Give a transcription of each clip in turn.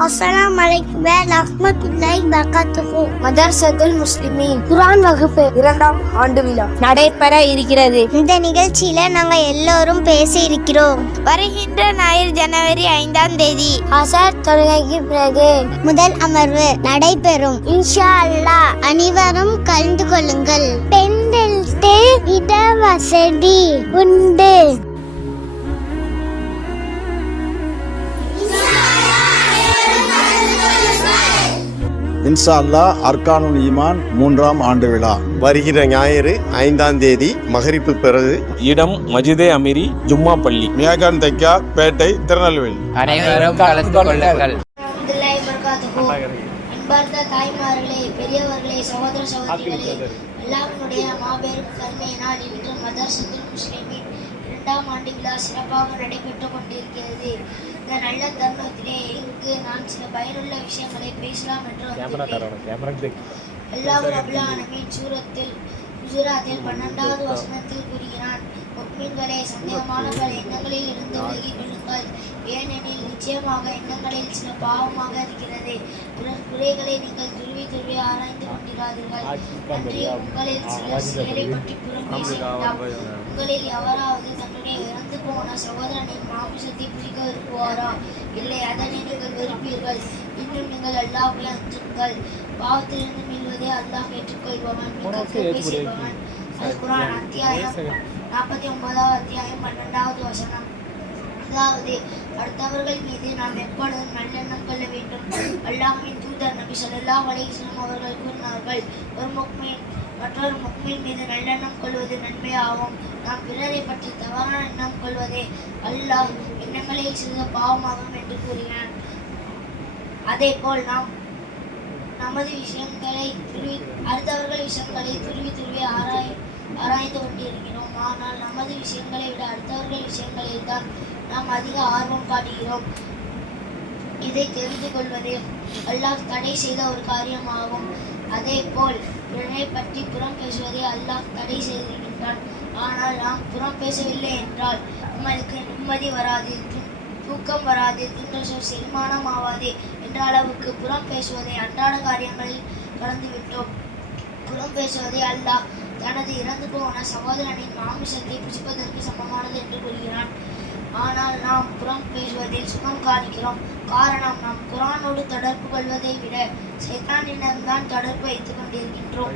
அஸ்ஸலாமு அலைக்கும் வரஹ்மத்துல்லாஹி வபரகாத்துஹு மதர்சத்துல் முஸ்லிமீன். குர்ஆன் வகுப்பு. இரண்டாம் ஆண்டு விழா. நடைபெற இருக்கிறது. இந்த நிகழ்ச்சியில நாங்க எல்லோரும் பேச இருக்கிறோம். வருகின்ற ஞாயிறு ஜனவரி ஐந்தாம் தேதி. அசர் தொழுகைக்கு பிறகு முதல் அமர்வு நடைபெறும். இன்ஷா அல்லாஹ் அனைவரும் கலந்து கொள்ளுங்கள். பெண்களுக்கு இட வசதி உண்டு. இன்ஷா அல்லாஹ் அர்கானுல் ஈமான் மூன்றாம் ஆண்டு விழா. வருகிற ஞாயிறு ஐந்தாம் தேதி மகரிப்பு பிறகு இடம் மஜிதே அமீரி ஜும்மா பள்ளி. மியாகான் தைக்கா பேட்டை திருநெல்வேலி. அனைவரும் கலந்து கொள்ளுங்கள். அன்பார்ந்த தாய்மார்களே பெரியவர்களே சகோதர சகோதரிகளே அல்லாஹ்வினுடைய மாபெரும் கருணையினால் இன்று மதர்சத்துல் முஸ்லிமின் இரண்டாம் ஆண்டு விழா சிறப்பாக நடைபெற்றுக் கொண்டிருக்கிறது. இந்த நல்ல தருணத்திலே இங்கு நான் சில பயனுள்ள விஷயங்களை பேசலாம் என்று அல்லாஹ் சூரத்தில் குஜராத்தில் பன்னெண்டாவது வசனத்தில் கூறுகிறான் முக்மீன்களே சந்தேகமானவர்கள் எண்ணங்களில் இருந்து விலகிக் கொள்ளுங்கள் ஏனெனில் நிச்சயமாக எண்ணங்களில் சில பாவமாக இருக்கிறது பிறர் குறைகளை நீங்கள் துருவி துருவி ஆராய்ந்து கொண்டிராதீர்கள் அன்றி உங்களில் சிலர் செயலை பற்றி புறம் பேச வேண்டாம் உங்களில் எவராவது இறந்து போன சகோதரனின் மாமிசத்தை பிடிக்க விரும்புவாரா இல்லை அதனை நீங்கள் வெறுப்பீர்கள். இன்னும் நீங்கள் அல்லாஹ்வை அஞ்சுங்கள். பாவத்திலிருந்து மீள்வதே அல்லாஹ் ஏற்றுக்கொள்பவன் மிக செய்பவன். அத்தியாயம் நாற்பத்தி ஒன்பதாவது அத்தியாயம் பன்னெண்டாவது வசனம். அதாவது அடுத்தவர்கள் மீது நாம் எப்பொழுதும் நல்லெண்ணம் கொள்ள வேண்டும். அல்லாஹ்வின் தூதர் நபி அலைஹி வஸல்லம் அவர்கள் கூறினார்கள் ஒரு முக்மீன் மற்றொரு முக்மின் மீது நல்லெண்ணம் கொள்வது நன்மையாகும். நாம் பிறரை பற்றி தவறான எண்ணம் கொள்வதே அல்லாஹ் எண்ணங்களே சிறிது பாவமாகும் என்று கூறினார். அதே போல் நாம் நமது விஷயங்களை துருவி அடுத்தவர்கள் விஷயங்களை துருவி துருவி ஆராய் ஆராய்ந்து கொண்டிருக்கிறோம். ஆனால் நமது விஷயங்களை விட அடுத்தவர்கள் விஷயங்களில் தான் நாம் அதிக ஆர்வம் காட்டுகிறோம். இதை தெரிந்து கொள்வதே அல்லாஹ் தடை செய்த ஒரு காரியமாகும். அதே போல் பிறரை பற்றி புறம் பேசுவதை அல்லாஹ் தடை செய்திருக்கின்றான். ஆனால் நாம் புறம் பேசவில்லை என்றால் நம்மளுக்கு நிம்மதி வராது தூக்கம் வராது தின்ற செரிமானம் ஆவாது என்ற அளவுக்கு புறம் பேசுவதை அன்றாட காரியங்களில் கலந்துவிட்டோம் புறம் பேசுவதை அல்லாஹ் தனது இறந்து போன சகோதரனின் மாமிசத்தை புசிப்பதற்கு சமமானது என்று கூறுகிறான். ஆனால் நாம் புறம் பேசுவதில் சுகம் காணிக்கிறோம் காரணம் நாம் குரானோடு தொடர்பு கொள்வதை விட சைத்தானிடம்தான் தொடர்பு வைத்துக் கொண்டிருக்கின்றோம்.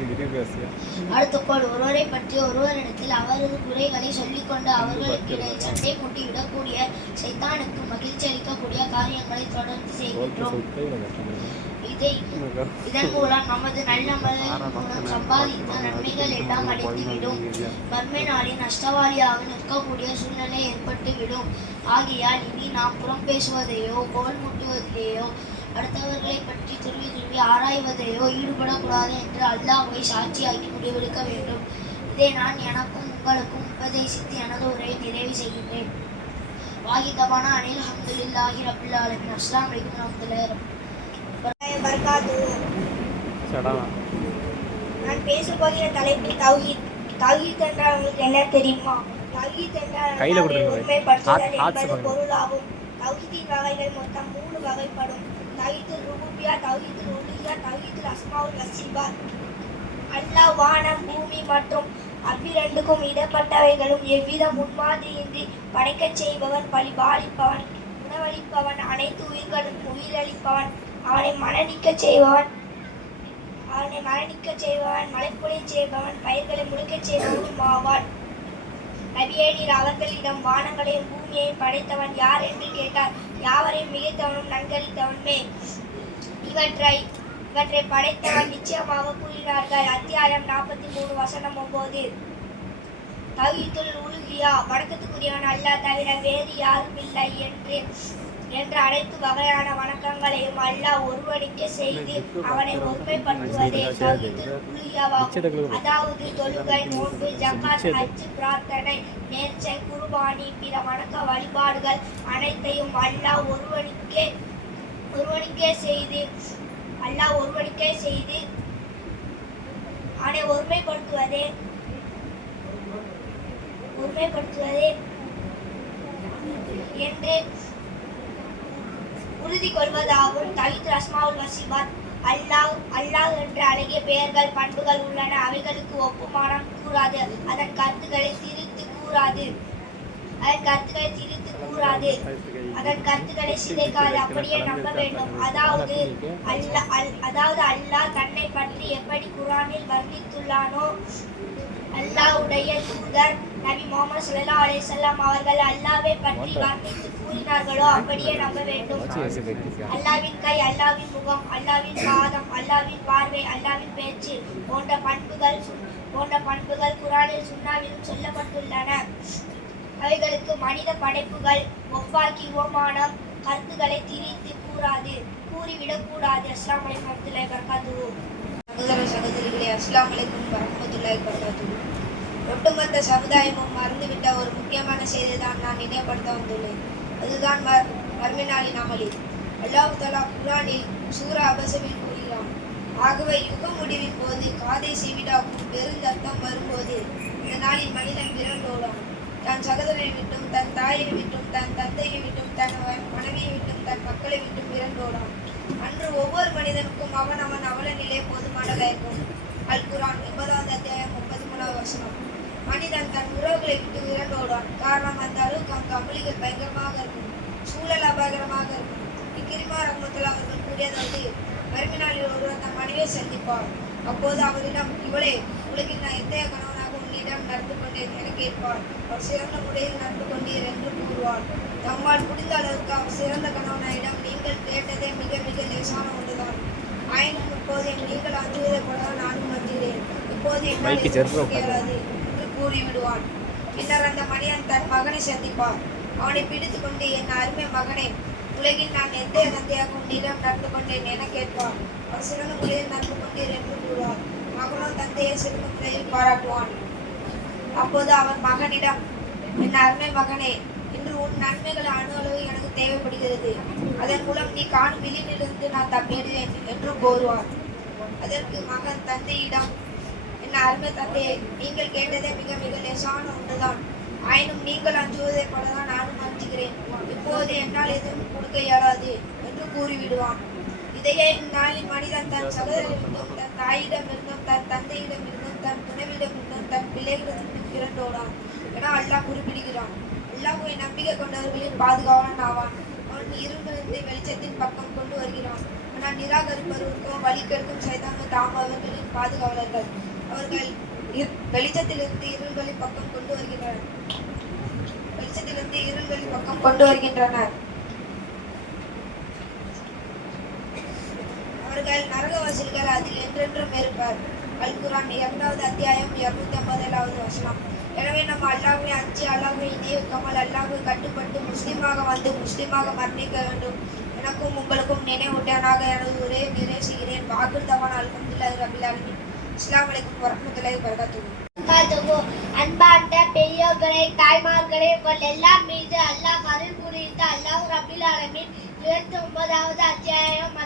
அடுத்தபோல் ஒருவரை பற்றி ஒருவரிடத்தில் அவரது குறைகளை சொல்லிக்கொண்டு அவர்களுக்கு சண்டை மூட்டி விடக்கூடிய சைத்தானுக்கு மகிழ்ச்சி அளிக்கக்கூடிய காரியங்களை தொடர்ந்து செய்கின்றோம். இதை இதன் மூலம் நமது நல்ல மூலம் சம்பாதித்த நன்மைகள் எல்லாம் அடைந்துவிடும். மர்மை நாளின் நஷ்டவாளியாக நிற்கக்கூடிய சூழ்நிலை ஏற்பட்டுவிடும். ஆகையால் இனி நாம் புறம் பேசுவதையோ கோல் முட்டுவதிலேயோ அடுத்தவர்களை பற்றி துருவி துருவி ஆராய்வதையோ ஈடுபடக்கூடாது என்று அல்லாஹ்வை சாட்சியாக்கி முடிவெடுக்க வேண்டும். இதை நான் எனக்கும் உங்களுக்கும் உபதேசித்து எனது உரையை நிறைவு செய்கின்றேன். வாகிதவான அனில் அஹமதுல்லாஹி ரபுல் ஆலமின். அஸ்லாம் வலைக்கும் வரமத்துல்லாஹி நான் பேச போகிற தலைப்பு தௌஹீத் தௌஹீத் என்றால் உங்களுக்கு என்ன தெரியுமா? தௌஹீத் என்றால் கையில கொடுத்துருங்க. பொருளாகும். தௌஹீதின் வகைகள் மொத்தம் மூணு வகைப்படும். தௌஹீதுல் ருபூபியா தௌஹீதுல் உலுஹியா தௌஹீதுல் அஸ்மாவுல் வசிபாத் அல்லாஹ் வானம் பூமி மற்றும் அவ்விரண்டுக்கும் இடப்பட்டவைகளும் எவ்வித முன்மாதிரியின்றி படைக்கச் செய்பவன் பழிபாலிப்பவன் உணவளிப்பவன் அனைத்து உயிர்களுக்கும் உயிரளிப்பவன். அவனை மனநிக்கச் செய்பவன் அவனை மரணிக்க செய்பவன் மலைப்பொழியச் செய்பவன் பயிர்களை முழுக்கச் செய்பவனும் ஆவான். நபியேனில் அவர்களிடம் வானங்களையும் பூமியையும் படைத்தவன் யார் என்று கேட்டார். யாவரையும் மிகைத்தவனும் நன்கறித்தவனுமே. இவற்றை இவற்றை படைத்தவன் நிச்சயமாக கூறினார்கள். அத்தியாயம் நாற்பத்தி மூணு வசனம் ஒன்பது. தவித்துள் உருகியா வணக்கத்துக்குரியவன் அல்ல தவிர வேறு யாரும் இல்லை என்று என்ற அனைத்து வகையான வணக்கங்களையும் அல்லாஹ் ஒருவனுக்கே செய்து அவனை ஒருமைப்படுத்துவதே உருகியாவாகும் அதாவது தொழுகை நோன்பு ஜகாத் ஹஜ் பிரார்த்தனை நேர்ச்சை குர்பானி பிற வணக்க வழிபாடுகள் அனைத்தையும் அல்லாஹ் ஒருவனுக்கே ஒருவனுக்கே செய்து அல்லாஹ் ஒருவனுக்கே செய்து அவனை ஒருமைப்படுத்துவதே ஒருமைப்படுத்துவதே என்று உறுதி கொள்வதாகவும் தவித் ரஸ்மாவுல் வசிபாத் அல்லாஹ் அல்லாஹ் என்ற அழகிய பெயர்கள் பண்புகள் உள்ளன. அவைகளுக்கு ஒப்புமானம் கூறாது. அதன் கருத்துக்களை திரித்து கூறாது. அதன் கருத்துக்களை திரித்து கூறாது. அதன் கருத்துக்களை சிதைக்காது. அப்படியே நம்ப வேண்டும். அதாவது அல்ல அல் அதாவது அல்லாஹ் தன்னை பற்றி எப்படி குரானில் வர்ணித்துள்ளானோ அல்லாஹ்வுடைய தூதர் நபி முகமது சுல்லா அலிசல்லாம் அவர்கள் அல்லாவை பற்றி வர்ணித்து கூறினார்களோ அப்படியே நம்ப வேண்டும். அல்லாவின் கை அல்லாவின் முகம் அல்லாவின் பாதம் அல்லாவின் பார்வை அல்லாவின் பேச்சு போன்ற பண்புகள் போன்ற பண்புகள் குரானில் சுண்ணாவிலும் சொல்லப்பட்டுள்ளன. அவைகளுக்கு மனித படைப்புகள் ஒப்பாக்கி ஓமானம் கருத்துக்களை திரித்து கூறாது கூறிவிடக்கூடாது அஸ்லாம் வலைக்கம் வரமத்துல்லாஹி வபரகாத்துஹு. சகோதர சகோதரிகளே அஸ்லாம் வலைக்கும் வரமத்துல்லாஹி வபரகாத்துஹு. ஒட்டுமொத்த சமுதாயமும் மறந்துவிட்ட ஒரு முக்கியமான செய்தி தான் நான் நினைவுபடுத்த வந்துள்ளேன். அதுதான் மர் மர்மினாலின் அமளி. அல்லாஹ் தலா குரானில் சூரா அபசமில் கூறுகிறான். ஆகவே யுக முடிவின் போது காதை செவிடாக்கும் பெருந்தத்தம் வரும்போது இந்த நாளில் மனிதன் விரண்டோடும் தன் சகோதரனை விட்டும் தன் தாயை விட்டும் தன் தந்தையை விட்டும் தன் மனைவியை விட்டும் தன் மக்களை விட்டும் விரண்டோடான் அன்று ஒவ்வொரு மனிதனுக்கும் அவன் அவன் அவல நிலை போதுமானதாக இருக்கும் அல் குரான் எண்பதாவது அத்தியாயம் முப்பத்தி மூணாவது வசனம். மனிதன் தன் உறவுகளை விட்டு விரண்டோடான் காரணம் அந்த அளவுக்கு அங்கு அமளிகள் பயங்கரமாக இருக்கும். இக்கிரிமா ரஹ்மத்துல்லா அவர்கள் கூறியதாவது மறுமைநாளில் ஒருவர் தன் மனைவியை சந்திப்பார். அப்போது அவரிடம் இவளே உலகில் நான் எத்தகைய கணவனாக உன்னிடம் நடந்து கொண்டேன் என கேட்பார். அவர் சிறந்த முறையில் நடந்து கொண்டீர் என்று கூறுவார். தம்மால் முடிந்த அளவுக்கு அவர் சிறந்த கணவனாயிடம் நீங்கள் கேட்டதே மிக மிக லேசான ஒன்றுதான். ஆயினும் இப்போது நீங்கள் அஞ்சுவதை போல நானும் வந்துகிறேன் இப்போது என்னால் என்று கூறிவிடுவான் பின்னர் அந்த மனிதன் தன் மகனை சந்திப்பார். அவனை பிடித்து கொண்டு என் அருமை மகனே உலகில் நான் எந்த தந்தையாக உன்னிடம் நடந்து கொண்டேன் என கேட்பான். அவர் சிறந்த முறையில் நடந்து கொண்டீர் என்று கூறுவார் மகனோ தந்தையை சிறந்த முறையில் பாராட்டுவான். அப்போது அவன் மகனிடம் என் அருமை மகனே இன்று உன் நன்மைகள் அணு அளவு எனக்கு தேவைப்படுகிறது. அதன் மூலம் நீ காணும் விழிலிருந்து நான் தப்பிடுவேன் என்று கோருவார் அதற்கு மகன் தந்தையிடம் என் அருமை தந்தையை நீங்கள் கேட்டதே மிக மிக லேசான ஒன்றுதான். ஆயினும் நீங்கள் அஞ்சுவதை போலதான் நானும் அஞ்சுகிறேன். இப்போது என்னால் எதுவும் கொடுக்க இயலாது என்று கூறிவிடுவான். இதையே இந்நாளில் மனிதன் தன் சகோதரிடமிருந்தும் தன் தாயிடமிருந்தும் தன் தந்தையிடமிருந்தும் தன் துணைவிடமிருந்தும் தன் பிள்ளைகளிடமிருந்தும் இரண்டோடான் என அல்லாஹ் குறிப்பிடுகிறான். அல்லாஹுவை நம்பிக்கை கொண்டவர்களின் பாதுகாவலன் ஆவான். அவன் இரும்பிலிருந்து வெளிச்சத்தின் பக்கம் கொண்டு வருகிறான். ஆனால் நிராகரிப்பவருக்கும் வழிகெடுக்கும் சைதாங்க தாம் அவர்களின் பாதுகாவலர்கள். அவர்கள் வெளிச்சத்திலிருந்து இருள்களின் பக்கம் கொண்டு வருகிறார்கள் வெளிச்சத்திலிருந்து இருள்களின் பக்கம் கொண்டு வருகின்றனர். அவர்கள் நரகவாசிகள் அதில் என்றென்றும் இருப்பார். அல்குரான் இரண்டாவது அத்தியாயம் இருநூத்தி ஐம்பதாவது வசனம். எனவே நம்ம அல்லாஹ்வை அஞ்சு அல்லாஹ்வை இணைவிக்காமல் அல்லாஹ்வை கட்டுப்பட்டு முஸ்லீமாக வந்து முஸ்லீமாக மரணிக்க வேண்டும். எனக்கும் உங்களுக்கும் நினைவூட்டனாக எனது ஒரே நிறைவு செய்கிறேன். வாக்குறுதவான் அல்ஹம்துலில்லாஹி ரபில் அலமின் அஸ்ஸலாமு அலைக்கும் வரஹ்மத்துல்லாஹி வபரகாத்துஹு. அன்பார்ந்த பெரியோர்களே தாய்மார்களே உங்கள் எல்லாம் மீது அல்லாஹ் அருள் புரிந்த அல்லாஹ் ரபில் ஆலமீன் இருபத்தி ஒன்பதாவது அத்தியாயம்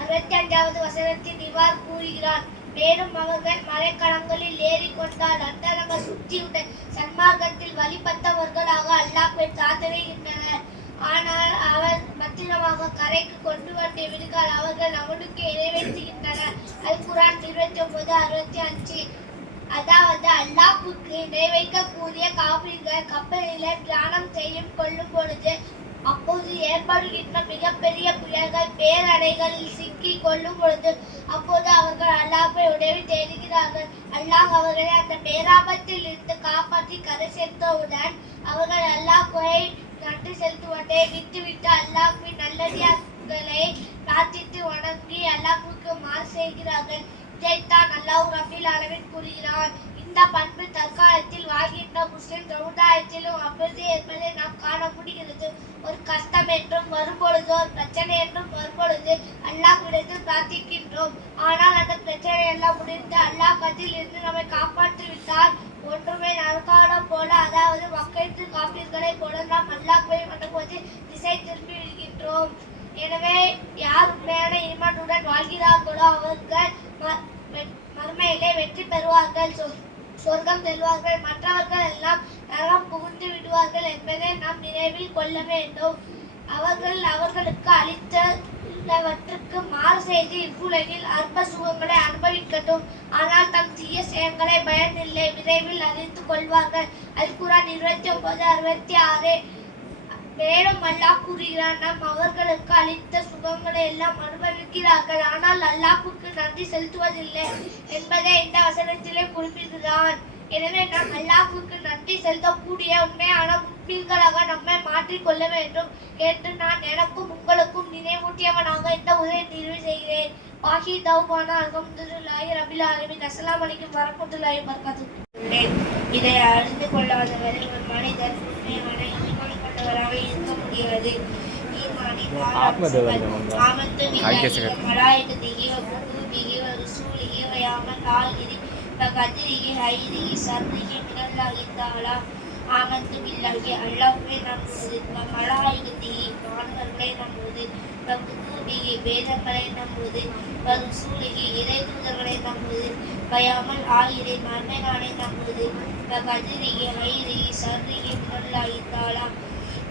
அறுபத்தி அஞ்சாவது வசனத்தில் இவ்வாறு கூறுகிறார். மேலும் அவர்கள் மலைக்களங்களில் ஏறிக்கொண்டால் அந்தரங்க சுற்றியுள்ள சன்மார்க்கத்தில் வழிபட்டவர்களாக அல்லாஹ்வை சாதனைகின்றனர் ஆனால் அவர் பத்திரமாக கரைக்கு கொண்டு வந்து விடுகால் அவர்கள் அவனுக்கு நிறைவேற்றுகின்றனர் அல் குரான் இருபத்தி ஒன்பது அறுபத்தி அஞ்சு. அதாவது அல்லாஹ்வுக்கு நிறைவேற்றக்கூடிய காவிரிகள் கப்பலில் தியானம் செய்யும் கொள்ளும் பொழுது அப்போது ஏற்படுகின்ற மிகப்பெரிய புயல்கள் பேரடைகளில் சிக்கி கொள்ளும் பொழுது அப்போது அவர்கள் அல்லாஹை உதவி தேடுகிறார்கள். அல்லாஹ் அவர்களை அந்த பேராபத்தில் இருந்து காப்பாற்றி கரை சேர்த்தவுடன் அவர்கள் அல்லாஹ்வை நன்றி செலுத்துவதை விட்டுவிட்டு அல்லாஹ்வின் நல்லடியார்களை பிரார்த்தித்து வணங்கி அல்லாஹ்வுக்கு மாறு செய்கிறார்கள். இதைத்தான் அல்லாஹ் ரபில் அளவில் கூறுகிறார் இந்த பண்பு தற்காலத்தில் வாழ்கின்ற முஸ்லிம் சமுதாயத்திலும் அப்போது என்பதை நாம் காண முடிகிறது. ஒரு கஷ்டம் என்றும் வரும்பொழுது ஒரு பிரச்சனை என்றும் வரும்பொழுது அல்லாஹ் விடுத்து பிரார்த்திக்கின்றோம். ஆனால் அந்த பிரச்சனை எல்லாம் முடிந்து அல்லாஹ் பதில் இருந்து நம்மை காப்பாற்றி விட்டால் ஒன்றுமே நடக்காத போல அதாவது மக்களுக்கு காப்பீர்களை போல நாம் அல்லாஹ்வை வணங்குவது திசை திரும்பி விடுகின்றோம். எனவே யார் உண்மையான இனிமனுடன் வாழ்கிறார்களோ அவர்கள் மறுமையிலே வெற்றி பெறுவார்கள். சொ- சொர்க்கம் செல்வார்கள். மற்றவர்கள் எல்லாம் நரகம் புகுந்து விடுவார்கள் என்பதை நாம் நினைவில் கொள்ள வேண்டும். அவர்கள் அவர்களுக்கு அளித்தவற்றுக்கு மாறு செய்து இவ்வுலகில் அற்ப சுகங்களை அனுபவிக்கட்டும். ஆனால் தம் தீய செயல்களை பயனில்லை. விரைவில் அறிந்து கொள்வார்கள். அல் குரான் இருபத்தி ஒன்பது அறுபத்தி ஆறு மேலும் அல்லாஹ் கூறுகிறான் நாம் அவர்களுக்கு அளித்த சுகங்களை எல்லாம் அனுபவிக்கிறார்கள் ஆனால் அல்லாஹுக்கு நன்றி செலுத்துவதில்லை என்பதை இந்த வசனத்திலே குறிப்பிடுகிறான் எனவே நாம் அல்லாஹுக்கு நன்றி செலுத்தக்கூடிய உண்மையான முன்மீன்களாக நம்மை மாற்றிக்கொள்ள வேண்டும் என்று நான் எனக்கும் உங்களுக்கும் நினைவூட்டியவனாக இந்த உதவி நிறைவு செய்கிறேன். வாஹி தௌபானா அல்ஹம்துலில்லாஹி ரபில் ஆலமின். அஸ்ஸலாமு அலைக்கும் வரஹ்மத்துல்லாஹி வபரகாத்துஹு. இதை அறிந்து கொள்ளாதவரை ஒரு மனிதன் உண்மையான ஈமான் கொண்டவராக இருக்க முடியாது ஈமானின் ஆமத்து பில்லாஹி வ மலாயிகத்திஹி வ குதுபிஹி வ ருசூலிஹி வ யௌமல் ஆகிரி வ கத்ரிஹி ஹைரிஹி ஷர்ரிஹி மினல்லாஹி தஆலா ஆமத்து பில்லாஹி அல்லாஹ்வை நம்புவது வ மலாயிகத்திஹி வானவர்களை நம்புவது வ குதுபிஹி வேதங்களை நம்புவது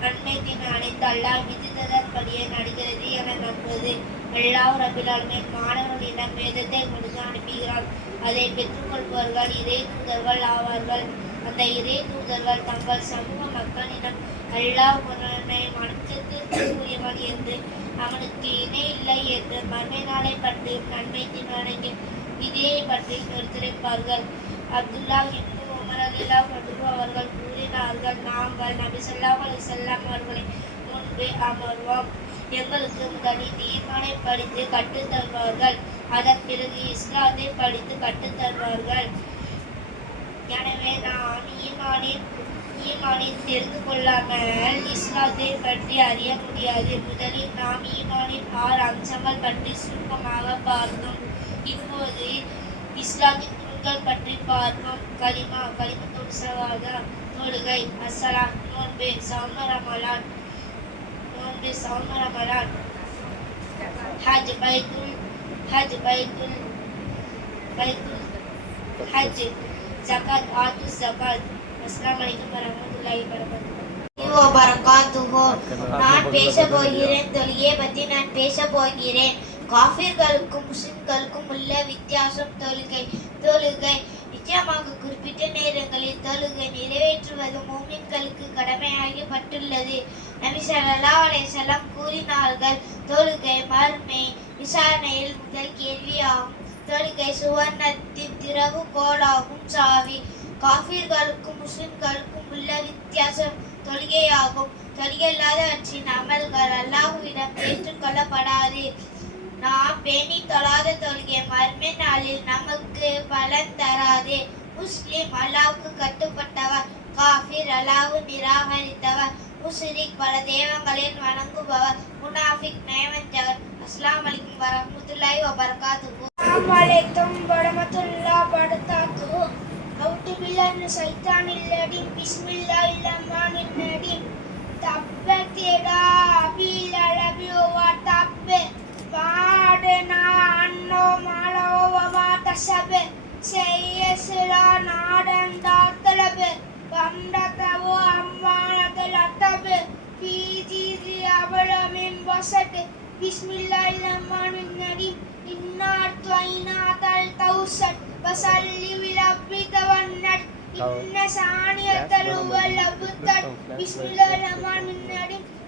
அண்மை ருசூலிஹி அனைத்து அல்லாஹ் விதித்ததற்படியே நடக்கிறது என நம்புவது. அல்லாஹ் ரபிலாலுமே மாணவர்களிடம் வேதத்தை கொடுத்து அனுப்புகிறார் அதை பெற்றுக்கொள்பவர்கள் இறை தூதர்கள் ஆவார்கள். அந்த இறை தூதர்கள் தங்கள் சமூக மக்களிடம் அல்லாஹ் ஒருவனை மனத்திற்கு என்று அவனுக்கு இணை இல்லை என்று மர்மை நாளை பற்றி நன்மை தீமை அனைத்து விதியை பற்றி எடுத்துரைப்பார்கள். அப்துல்லா இப்னு உமர் ரலியல்லாஹு அவர்கள் நாங்கள் நாங்கள் நபி ஸல்லல்லாஹு அலைஹி அவர்களை முன்பே அமர்வோம். எங்களுக்கு முதலில் ஈமானை படித்து கற்றுத் தருவார்கள். அதன் பிறகு இஸ்லாத்தை படித்து கற்றுத் தருவார்கள். எனவே நாம் ஈமானின் ஈமானை தெரிந்து கொள்ளாமல் இஸ்லாத்தை பற்றி அறிய முடியாது. முதலில் நாம் ஈமானின் ஆறு அம்சங்கள் பற்றி சுருக்கமாக பார்த்தோம். இப்போது இஸ்லாமின் தூண்கள் பற்றி பார்ப்போம். கலிமா கலிமத்துல் சவாதா தொழுகை அசலாம் நோன்பு சௌமரமலான் நோன்பு சௌமரமலான். ஹஜ் பைத்துல் ஹஜ் பைத்துல் பைத்துல் ஹஜ். ஜகாத் ஆத்து ஜகாத் அஸ்லாம் அலைக்கும் வரஹ்மத்துல்லாஹி வபரகாத்துஹு. வரகாத்துஹோ நான் பேச போகிறேன் தொழுகையை பற்றி நான் பேச போகிறேன். காஃபிர்களுக்கும் முஸ்லிம்களுக்கும் உள்ள வித்தியாசம் தொழுகை. தொழுகை. நிச்சயமாக குறிப்பிட்ட நேரங்களில் தொழுகை நிறைவேற்றுவது மூமின்களுக்கு கடமையாகப்பட்டுள்ளது. நபி சல்லா அலைஹி கூறினார்கள் தொழுகை மறுமை விசாரணையில் முதல் கேள்வியாகும். தொழுகை சுவர்ணத்தின் திறவு கோலாகும் சாவி. காஃபிர்களுக்கும் முஸ்லிம்களுக்கும் உள்ள வித்தியாசம் தொழுகையாகும். தொழுகை இல்லாதவற்றின் அமல்கள் அல்லாஹுவிடம் ஏற்றுக்கொள்ளப்படாது. நாம் பேணி தொழாத தொழுகை மர்ம நாளில் நமக்கு பலன் தராது. முஸ்லிம் அல்லாவுக்கு கட்டுப்பட்டவர் காஃபிர் அல்லாவு நிராகரித்தவர் முஸ்லிக் பல தெய்வங்களில் வணங்குபவர் முனாஃபிக் நயவஞ்சகர் அஸ்லாம் அலைக்கும் வரஹ்மத்துல்லாஹி வபரகாத்துஹு. அஸ்ஸலாமு வரமத்துல்லாஹி வபரகாத்துஹு. அவுது பில்லாஹி ஷைத்தானில் ரஜீம் பிஸ்மில்லாஹிர் ரஹ்மானிர் ரஹீம் வமா தசப செய்யஸ்லா நாடன் தாத்தலப வம்டதவோ அம்மானதல் அத்தப. பீஜீதி அவலமின் வசட் பிஸ்மில்லாஹிர் ரஹ்மானிர் ரஹீம் இன்னா த்வைனாதல் தௌசட். வசல்லி விலப்பித வன்னட் இன்ன சாணியத்தல் வல் அபுத்தட். பிஸ்மில்லாஹிர் ரஹ்மானிர் ரஹீம்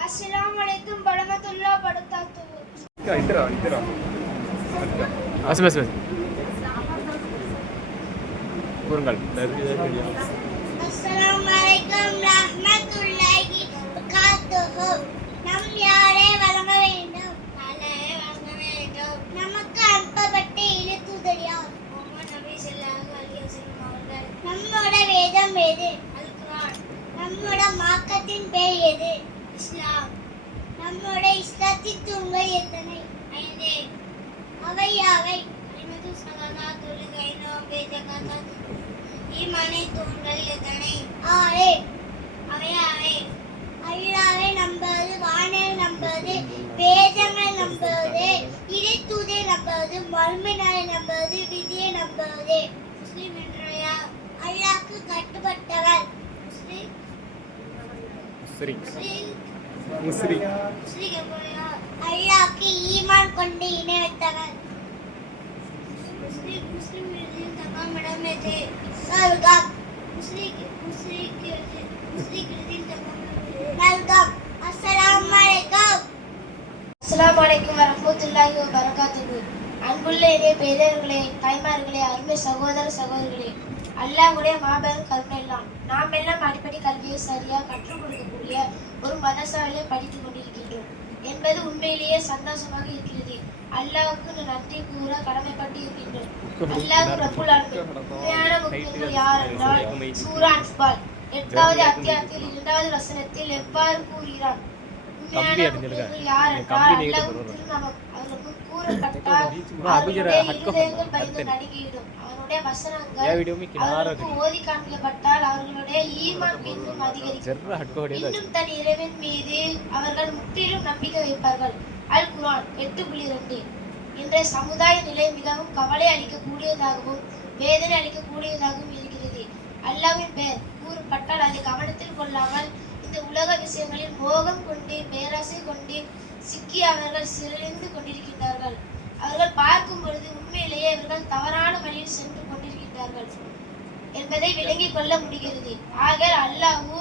யலிம் வலம் யூலத் வலம் யதுல்லடும் துஃபுவன் வஅட் அஸ்ஸலாமு அலைக்கும் வரமத்துல்லாஹி வபரகாத்துஹு பஸ் பஸ் பஸ் கூறுங்கள் அஸ்ஸலாமு அலைக்கும் ரஹ்மத்துல்லாஹி வபரகாத்துஹு நம் யாரை வழங்க வேண்டும் அல்லாஹ்வை வழங்க வேண்டும் நமக்கு அனுப்பப்பட்ட இழுத்துதல் யார் முஹம்மது நபி ஸல்லல்லாஹு அலைஹி வஸல்லம் அவர்கள் நம்மோட வேதம் எது அல் குர்ஆன் நம்மோட மார்க்கத்தின் பேர் எது இஸ்லாம். நம்முடைய இஸ்லாத்தின் தூண்கள் எத்தனை? ஐந்து. அவை யாவை? ஐம்பது சலாதா தொழுகை நோம்பு ஜகாத்தா ஈமானை தூண்கள் எத்தனை? ஆறு. அவை யாவை? அல்லாவை நம்புவது வானல் நம்புவது வேதங்கள் நம்புவது இறைத்தூதை நம்புவது மறுமை நாளை நம்புவது விதியை நம்புவது. முஸ்லிம் என்றையா? அல்லாஹ்க்கு கட்டுப்பட்டவர். முஸ்லிம்? சரி. முஸ்ரி அல்லாஹ்க்கு ஈமான் கொண்டு இணை வைத்தவர். முஸ்லிம் முஸ்லிம் எழுதியும் தங்காம் இடம் எது? நல்கம். முஸ்லிம் முஸ்லிம் முஸ்லிம் எழுதியும் தங்காம் நல்கம். அஸ்ஸலாமு அலைக்கும். அஸ்ஸலாமு அலைக்கும் வரஹ்மத்துல்லாஹி வபரகாத்துஹு. அன்புள்ள பெரியவர்களே தாய்மார்களே அருமை சகோதர சகோதரிகளே அல்லாஹ்வுடைய மாபெரும் கருணை எல்லாம் நாம் எல்லாம் அடிப்படை கல்வியை சரியாக கற்றுக் கொடுக்கக்கூடிய ஒரு மதசாலையை படித்துக் கொண்டிருக்கின்றோம். என்பது உண்மையிலேயே சந்தோஷமாக இருக்கிறது. அல்லாஹ்வுக்கு நன்றி கூற கடமைப்பட்டு இருக்கின்றோம். அல்லாஹ் ரப்புல் உண்மையான முக்கியங்கள் யார் என்றால் சூரா அன்பால் எட்டாவது அத்தியாயத்தில் இரண்டாவது வசனத்தில் எவ்வாறு கூறுகிறார் உண்மையான? முக்கியங்கள் யார் என்றால் போடுற. திருநாமம். அவர்களுக்கு கூறப்பட்டால் அவருடைய இருதயங்கள் பயந்து. நடுங்கிவிடும். அவருடைய வசனங்கள் ஓதி காண்பிக்கப்பட்டால் அவர்களுடைய ஈமான் இன்னும் அதிகரிக்கும். ஜெர்ரா ஹட்க ஹோடியதா இன்னும் தன் இறைவன் மீது அவர்கள் முற்றிலும் நம்பிக்கை வைப்பார்கள். அல் குர்ஆன் எட்டு புள்ளி ரெண்டு. இன்றைய சமுதாய நிலை மிகவும் கவலை அளிக்கக்கூடியதாகவும் வேதனை அளிக்கக்கூடியதாகவும் இருக்கிறது. அல்லாஹ்வின் பெயர் கூறப்பட்டால் அதை கவனத்தில் கொள்ளாமல் இந்த உலக விஷயங்களில் மோகம் கொண்டு பேராசை கொண்டு சிக்கி அவர்கள் சிறந்து கொண்டிருக்கின்றார்கள். அவர்கள் பார்க்கும் பொழுது உண்மையிலேயே இவர்கள் தவறான வழியில் சென்று கொண்டிருக்கிறார்கள் என்பதை விளங்கிக் கொள்ள முடிகிறது. ஆக அல்லாஹு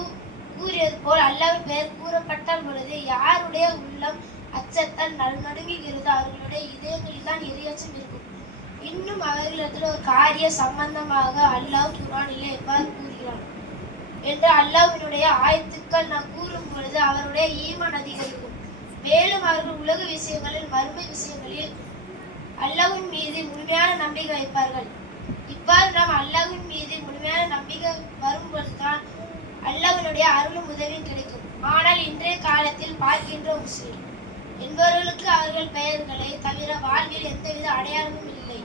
கூறியது போல் அல்லாஹ் பெயர் கூறப்பட்டால் பொழுது யாருடைய உள்ளம் அச்சத்தால் நல்நடுங்குகிறதோ அவர்களுடைய இதயங்களில் தான் எரியச்சம் இருக்கும். இன்னும் அவர்களிடத்தில் ஒரு காரிய சம்பந்தமாக அல்லாஹ் குரானிலே எவ்வாறு கூறுகிறான்? என்று அல்லாஹினுடைய ஆயத்துக்கள் நான் கூறும் பொழுது அவருடைய ஈமான் அதிகரிக்கும். மேலும் அவர்கள் உலக விஷயங்களில் மறுமை விஷயங்களில் அல்லாஹின் மீது முழுமையான நம்பிக்கை வைப்பார்கள். இவ்வாறு நாம் அல்லாஹின் மீது முழுமையான நம்பிக்கை வரும்பொழுதுதான் அல்லாஹ்வினுடைய அருளும் உதவியும் கிடைக்கும். ஆனால் இன்றைய காலத்தில் பார்க்கின்ற முஸ்லிம் என்பவர்களுக்கு அவர்கள் பெயர்களை தவிர வாழ்வில் எந்தவித அடையாளமும் இல்லை.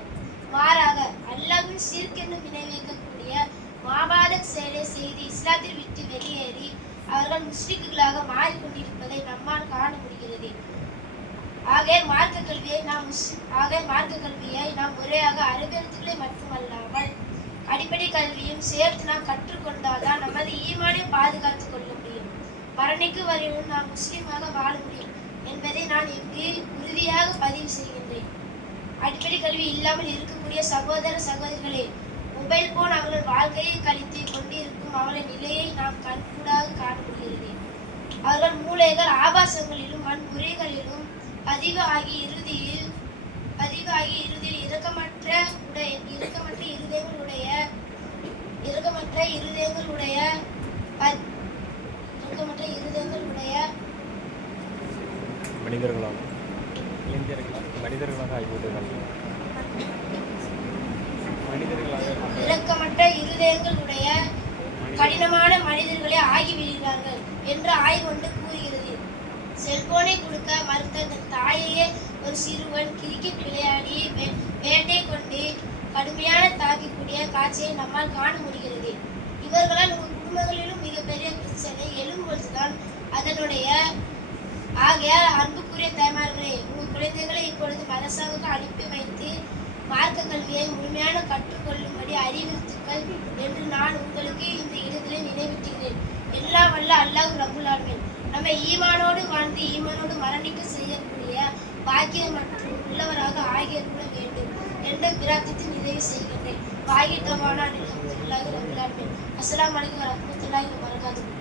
மாறாக அல்லாவின் சீர்கென்று நினைவிக்கக்கூடிய மாபாத செயலை செய்து இஸ்லாத்தில் விட்டு வெளியேறி அவர்கள் முஸ்லிக்குகளாக மாறிக்கொண்டிருப்பதை நம்மால் காண முடிகிறது. ஆக மார்க்க கல்வியை நாம் முஸ்- ஆக மார்க்க கல்வியை நாம் முறையாக அறிவெழுத்துக்களை மட்டுமல்லாமல் அடிப்படை கல்வியும் சேர்த்து நாம் கற்றுக்கொண்டால்தான் நமது ஈமானை பாதுகாத்துக் கொள்ள முடியும். மரணிக்கு வரையிலும் நாம் முஸ்லீமாக வாழ முடியும் என்பதை நான் இங்கு உறுதியாக பதிவு செய்கின்றேன். அடிப்படை கல்வி இல்லாமல் இருக்கக்கூடிய சகோதர சகோதரிகளே மொபைல் போன் அவர்கள் வாழ்க்கையை கழித்து கொண்டிருக்கும் அவர்களின் நிலையை நாம் கண்கூடாக காண முடிகிறது. அவர்கள் மூளைகள் ஆபாசங்களிலும் வன்முறைகளிலும் பதிவு ஆகி இறுதியில் பதிவு ஆகி இறுதியில் இரக்கமற்ற உடைய இரக்கமற்ற இருதயங்களுடைய இரக்கமற்ற இருதயங்களுடைய இரக்கமற்ற இருதயங்களுடைய மனிதர்களாக இளைஞர்களாக மனிதர்களாக ஆகிவிடுகிறார்கள் மனிதர்களாக இரக்கமற்ற இருதயங்களுடைய கடினமான மனிதர்களே ஆகிவிடுகிறார்கள் என்று ஆய்வு ஒன்று கூறுகிறது. செல்போனை கொடுக்க மறுத்த தன் தாயையே ஒரு சிறுவன் கிரிக்கெட் விளையாடி வேட்டை கொண்டு கடுமையான தாக்கக்கூடிய காட்சியை நம்மால் காண முடிகிறது. இவர்களால் உங்கள் குடும்பங்களிலும் மிகப்பெரிய பிரச்சனை எழும்பொழுதுதான் அதனுடைய ஆகையால் அன்புக்குரிய தாய்மார்களே உங்கள் குழந்தைகளை இப்பொழுது மதசாவுக்கு அனுப்பி வைத்து மார்க்க கல்வியை முழுமையான கற்றுக்கொள்ளும்படி அறிவுறுத்துக்கள் என்று நான் உங்களுக்கு இந்த இடத்திலே நினைவிட்டுகிறேன். எல்லாம் வல்ல அல்லாஹ் ரபுல் நம்மை ஈமானோடு வாழ்ந்து ஈமானோடு மரணிக்க செய்யக்கூடிய பாக்கியம் மற்றும் உள்ளவராக ஆகியிருக்க வேண்டும் என்ற பிரார்த்தித்து நிறைவு செய்கின்றேன். வாகிட்டமான அல்லாஹ் ரபுல் ஆலமீன் அஸ்ஸலாமு அலைக்கும்